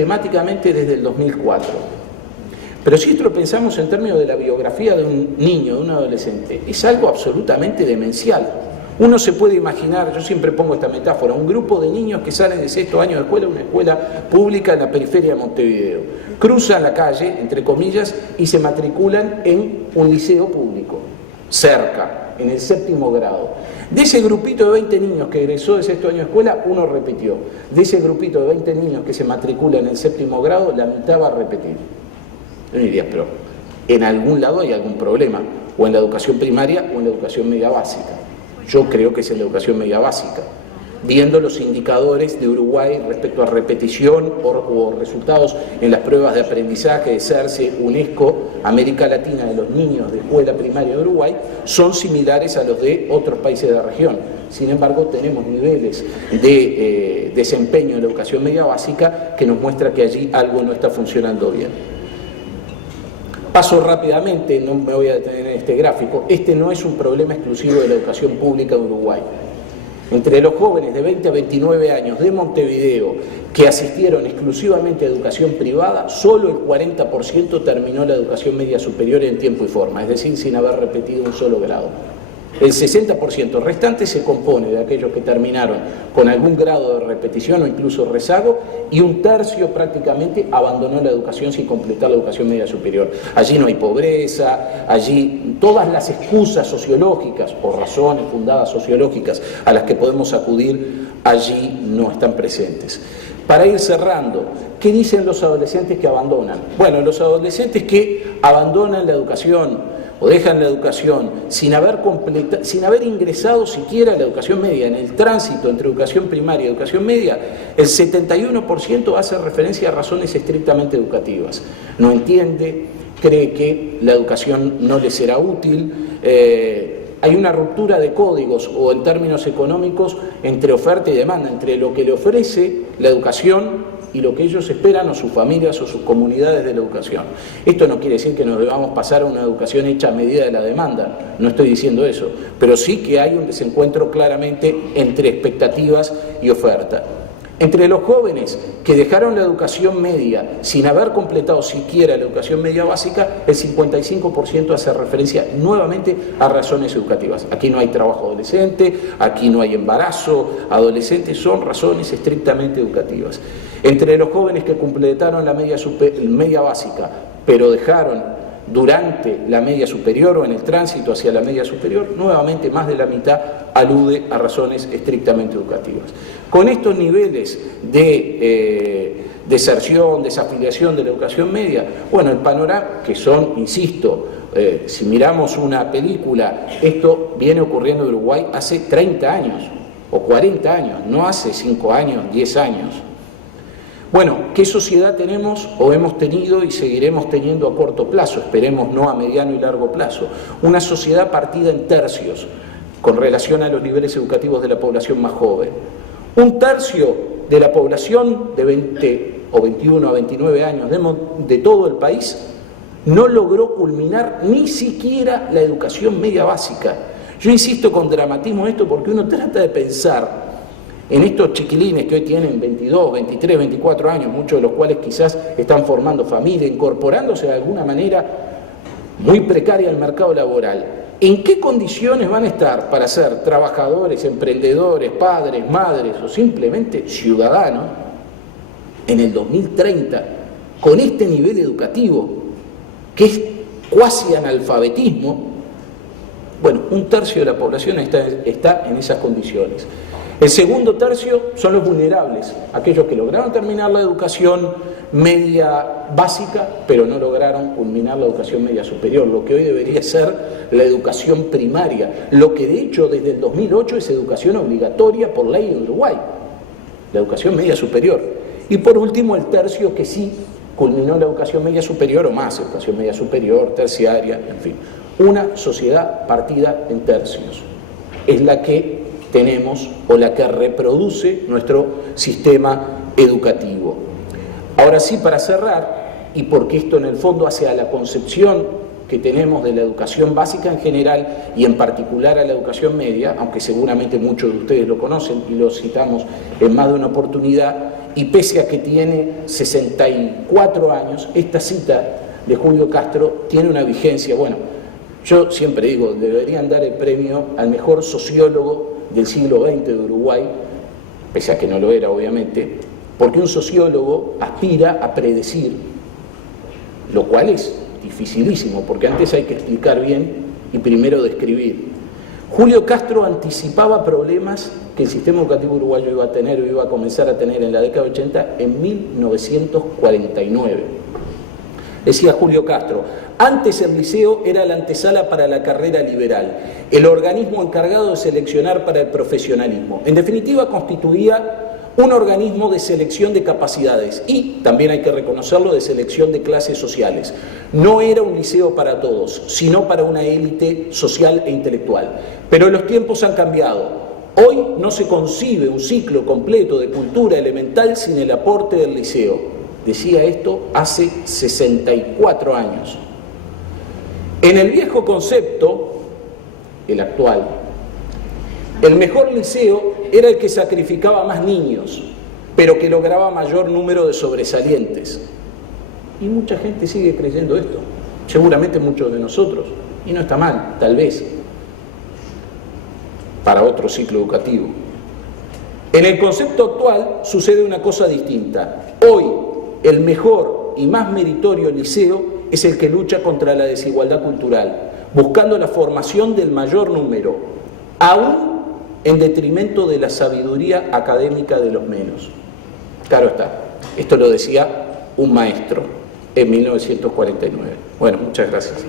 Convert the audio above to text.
sistemáticamente desde el 2004. Pero si esto lo pensamos en términos de la biografía de un niño, de un adolescente, es algo absolutamente demencial. Uno se puede imaginar, yo siempre pongo esta metáfora, un grupo de niños que salen de sexto año de escuela, una escuela pública en la periferia de Montevideo, cruzan la calle, entre comillas, y se matriculan en un liceo público, cerca, en el 7º grado. De ese grupito de 20 niños que egresó de sexto año de escuela, uno repitió. De ese grupito de 20 niños que se matriculan en el 7º grado, la mitad va a repetir. Yo diría, pero en algún lado hay algún problema, o en la educación primaria o en la educación media básica. Yo creo que es en la educación media básica. Viendo los indicadores de Uruguay respecto a repetición o resultados en las pruebas de aprendizaje de CERCE, UNESCO, América Latina, de los niños de escuela primaria de Uruguay, son similares a los de otros países de la región. Sin embargo, tenemos niveles de desempeño en la educación media básica que nos muestra que allí algo no está funcionando bien. Paso rápidamente, no me voy a detener en este gráfico. Este no es un problema exclusivo de la educación pública de Uruguay. Entre los jóvenes de 20 a 29 años de Montevideo que asistieron exclusivamente a educación privada, solo el 40% terminó la educación media superior en tiempo y forma, es decir, sin haber repetido un solo grado. El 60% restante se compone de aquellos que terminaron con algún grado de repetición o incluso rezago, y un tercio prácticamente abandonó la educación sin completar la educación media superior. Allí no hay pobreza, allí todas las excusas sociológicas o razones fundadas sociológicas a las que podemos acudir allí no están presentes. Para ir cerrando, ¿qué dicen los adolescentes que abandonan? Bueno, los adolescentes que abandonan la educación o dejan la educación sin haber ingresado siquiera a la educación media, en el tránsito entre educación primaria y educación media, el 71% hace referencia a razones estrictamente educativas. No entiende, cree que la educación no le será útil, hay una ruptura de códigos o en términos económicos entre oferta y demanda, entre lo que le ofrece la educación y lo que ellos esperan, o sus familias o sus comunidades de la educación. Esto no quiere decir que nos debamos pasar a una educación hecha a medida de la demanda, no estoy diciendo eso, pero sí que hay un desencuentro claramente entre expectativas y oferta. Entre los jóvenes que dejaron la educación media sin haber completado siquiera la educación media básica, el 55% hace referencia nuevamente a razones educativas. Aquí no hay trabajo adolescente, aquí no hay embarazo adolescente, son razones estrictamente educativas. Entre los jóvenes que completaron la media básica, pero dejaron durante la media superior o en el tránsito hacia la media superior, nuevamente más de la mitad alude a razones estrictamente educativas. Con estos niveles de deserción, desafiliación de la educación media, bueno, el panorama, que son, insisto, si miramos una película, esto viene ocurriendo en Uruguay hace 30 años o 40 años, no hace 5 años, 10 años. Bueno, ¿qué sociedad tenemos o hemos tenido y seguiremos teniendo a corto plazo? Esperemos no a mediano y largo plazo. Una sociedad partida en tercios con relación a los niveles educativos de la población más joven. Un tercio de la población de 20 o 21 a 29 años de todo el país no logró culminar ni siquiera la educación media básica. Yo insisto con dramatismo en esto porque uno trata de pensar en estos chiquilines que hoy tienen 22, 23, 24 años, muchos de los cuales quizás están formando familia, incorporándose de alguna manera muy precaria al mercado laboral. ¿En qué condiciones van a estar para ser trabajadores, emprendedores, padres, madres o simplemente ciudadanos en el 2030 con este nivel educativo que es cuasi analfabetismo? Bueno, un tercio de la población está en esas condiciones. El segundo tercio son los vulnerables, aquellos que lograron terminar la educación media básica, pero no lograron culminar la educación media superior, lo que hoy debería ser la educación primaria, lo que de hecho desde el 2008 es educación obligatoria por ley en Uruguay, la educación media superior. Y por último, el tercio que sí culminó la educación media superior o más, educación media superior, terciaria, en fin. Una sociedad partida en tercios es la que tenemos o la que reproduce nuestro sistema educativo. Ahora sí, para cerrar, y porque esto en el fondo hace a la concepción que tenemos de la educación básica en general y en particular a la educación media, aunque seguramente muchos de ustedes lo conocen y lo citamos en más de una oportunidad, y pese a que tiene 64 años, esta cita de Julio Castro tiene una vigencia. Bueno, yo siempre digo, deberían dar el premio al mejor sociólogo del siglo XX de Uruguay, pese a que no lo era obviamente, porque un sociólogo aspira a predecir, lo cual es dificilísimo, porque antes hay que explicar bien y primero describir. Julio Castro anticipaba problemas que el sistema educativo uruguayo iba a tener o iba a comenzar a tener en la década de 80 en 1949. Decía Julio Castro, antes el liceo era la antesala para la carrera liberal, el organismo encargado de seleccionar para el profesionalismo. En definitiva, constituía un organismo de selección de capacidades y, también hay que reconocerlo, de selección de clases sociales. No era un liceo para todos, sino para una élite social e intelectual. Pero los tiempos han cambiado. Hoy no se concibe un ciclo completo de cultura elemental sin el aporte del liceo. Decía esto hace 64 años. En el viejo concepto, el actual, el mejor liceo era el que sacrificaba más niños, pero que lograba mayor número de sobresalientes. Y mucha gente sigue creyendo esto, seguramente muchos de nosotros, y no está mal, tal vez, para otro ciclo educativo. En el concepto actual sucede una cosa distinta. Hoy, el mejor y más meritorio liceo es el que lucha contra la desigualdad cultural, buscando la formación del mayor número, aún en detrimento de la sabiduría académica de los menos. Claro está, esto lo decía un maestro en 1949. Bueno, muchas gracias.